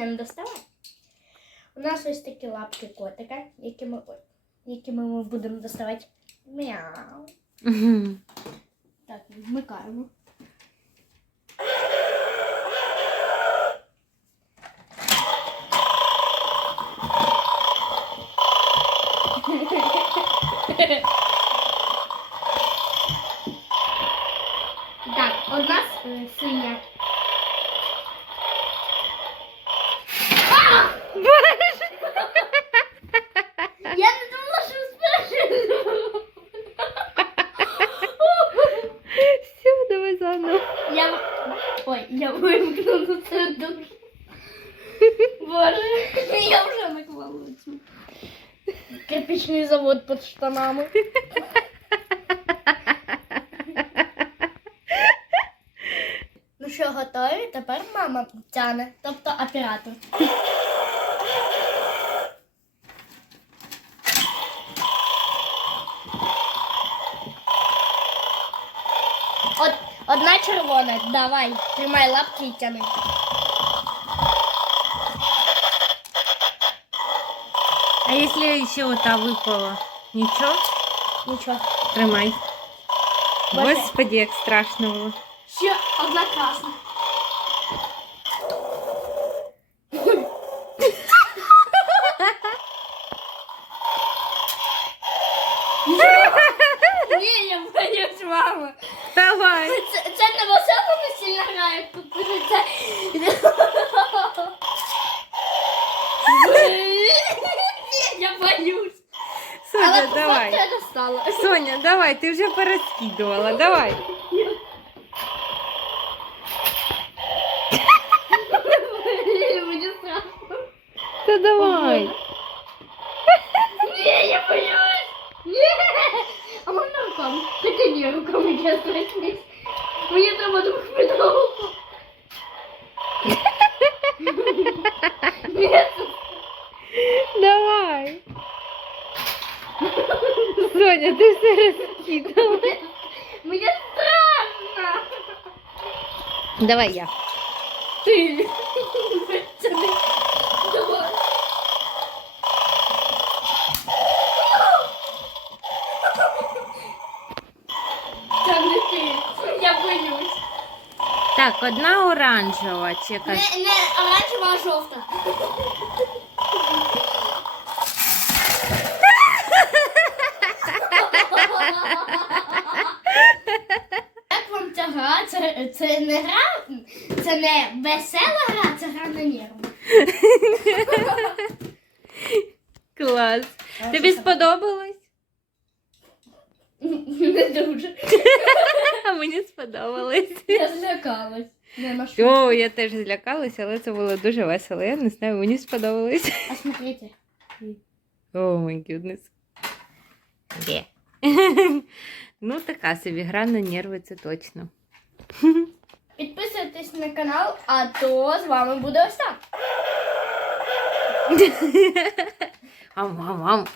почнемо доставати. У нас ось такі лапки котика, якими, якими ми будемо доставати. Мяу. Так, вмикаємо. Так, одна с- е, синя. А! Я не думала, що спрашиваю. Все, давай заново. Я... Ой, я вимкнула це дуже. Боже, я вже наклала цю. Кирпичний завод під штанами. Ну що, готові? Тепер мама тяне, тобто оператор. От, одна червона, давай, тримай лапки і тяни. А если еще вот та выпала? Ничего? Нічого. Тримай. Боже. Господи, як страшно було. Ще одна красна. Ні, Я боюсь, мама. Давай. Це, це не волшебно сильно грає, це. Я боюсь. Соня, по давай. я достала. Соня, давай, ты уже пораскидывала, давай. Мені страшно. Да давай. Ні, я боюсь. Ні. А можна руками? Хоча ні, руками чесно. ні. Мені треба двох метров. Ні, Давай. Соня, ты все раскидала. Мені страшно. Давай я. Ти. Так, одна оранжева. Не, не оранжева, а жовта. Як вам ця гра? Це, це не гра, це не весела гра, це гра на нерви. Клас. Тобі сподобалось? Не дуже. А мені сподобалось. Я злякалась. О, я теж злякалася, але це було дуже весело. Я не знаю, мені сподобалось. А смотрите. О май гуднес. Є. Ну, така собі гра на нерви, це точно. Підписуйтесь на канал, а то з вами буде ось так. Ам-ам-ам.